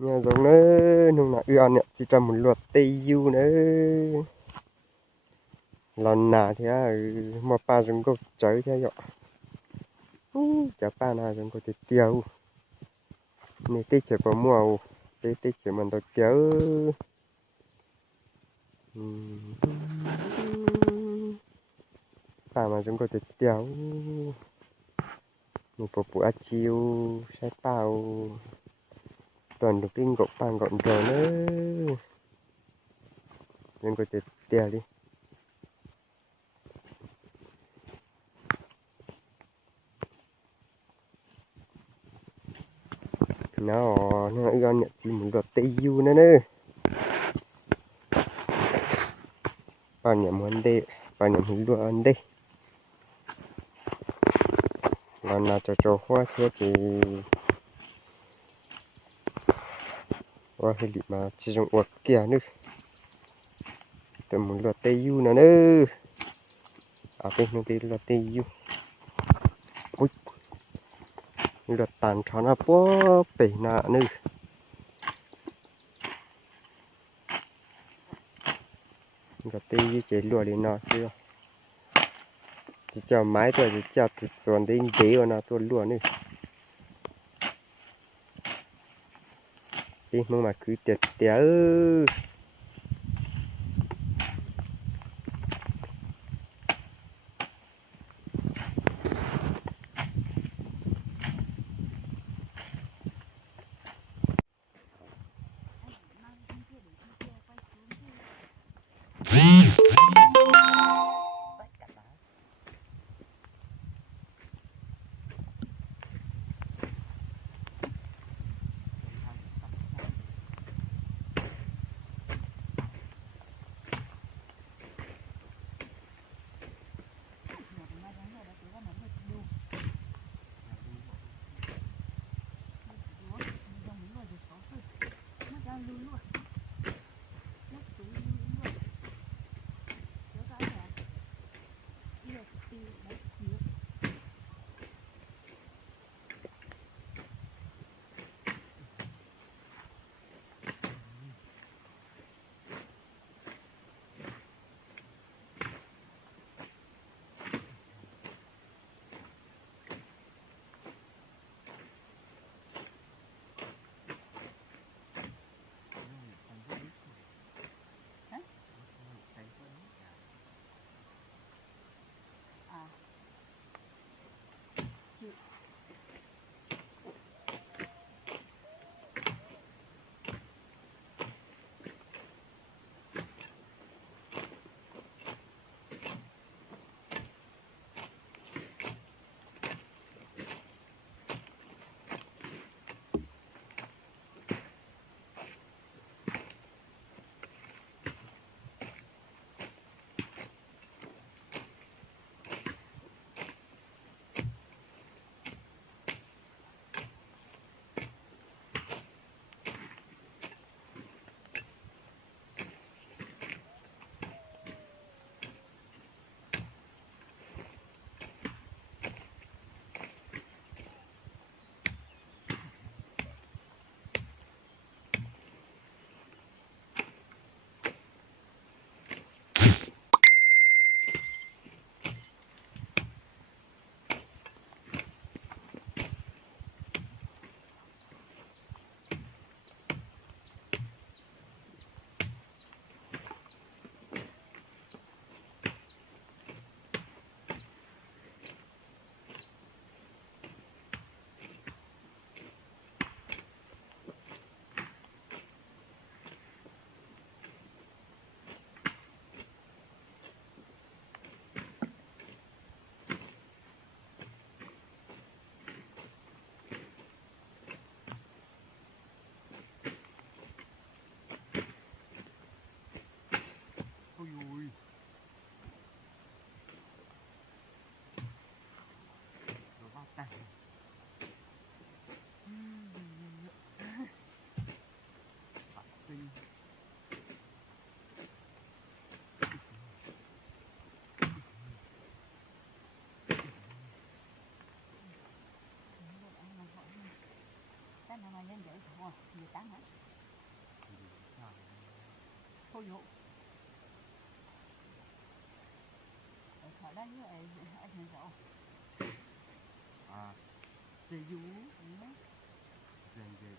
nhà giống nữa nung nạ ưa nhẹ chỉ trong một luật tây du nữa lần nào thì mà ba giống có chơi thế vậy chả ba nào giống có thể tiêu này tết chỉ có mua tết chỉ mình được kéo ba mà giống có thể tiêu một bộ bữa chiều sai bao toàn được kinh gọn bàn gọn rồi nữa nên có thể tiêu đi nó gần nhận chỉ một luật tây du nữa nữa bao nhiêu muốn đi bao nhiêu muốn luôn đi lần nào cho hoa thế thì hoa thì bị mà chỉ dùng uất kia nữa từ một luật tây du nữa nữa bên nó đi luật tây du ui luật tàn cho nó bó bể nạ nữa luật tây du chỉ lùa đi nó xưa chỉ cho máy thôi chỉ cho thịt chuẩn đến đế vào nó tôi lùa nữa đi mà cứ tiệt tiệt ta nào mà nhân vậy thôi, người ta hả? Thôi dụ. Ở đây như vậy, anh thấy rõ. À, Rồi dụ, dần dần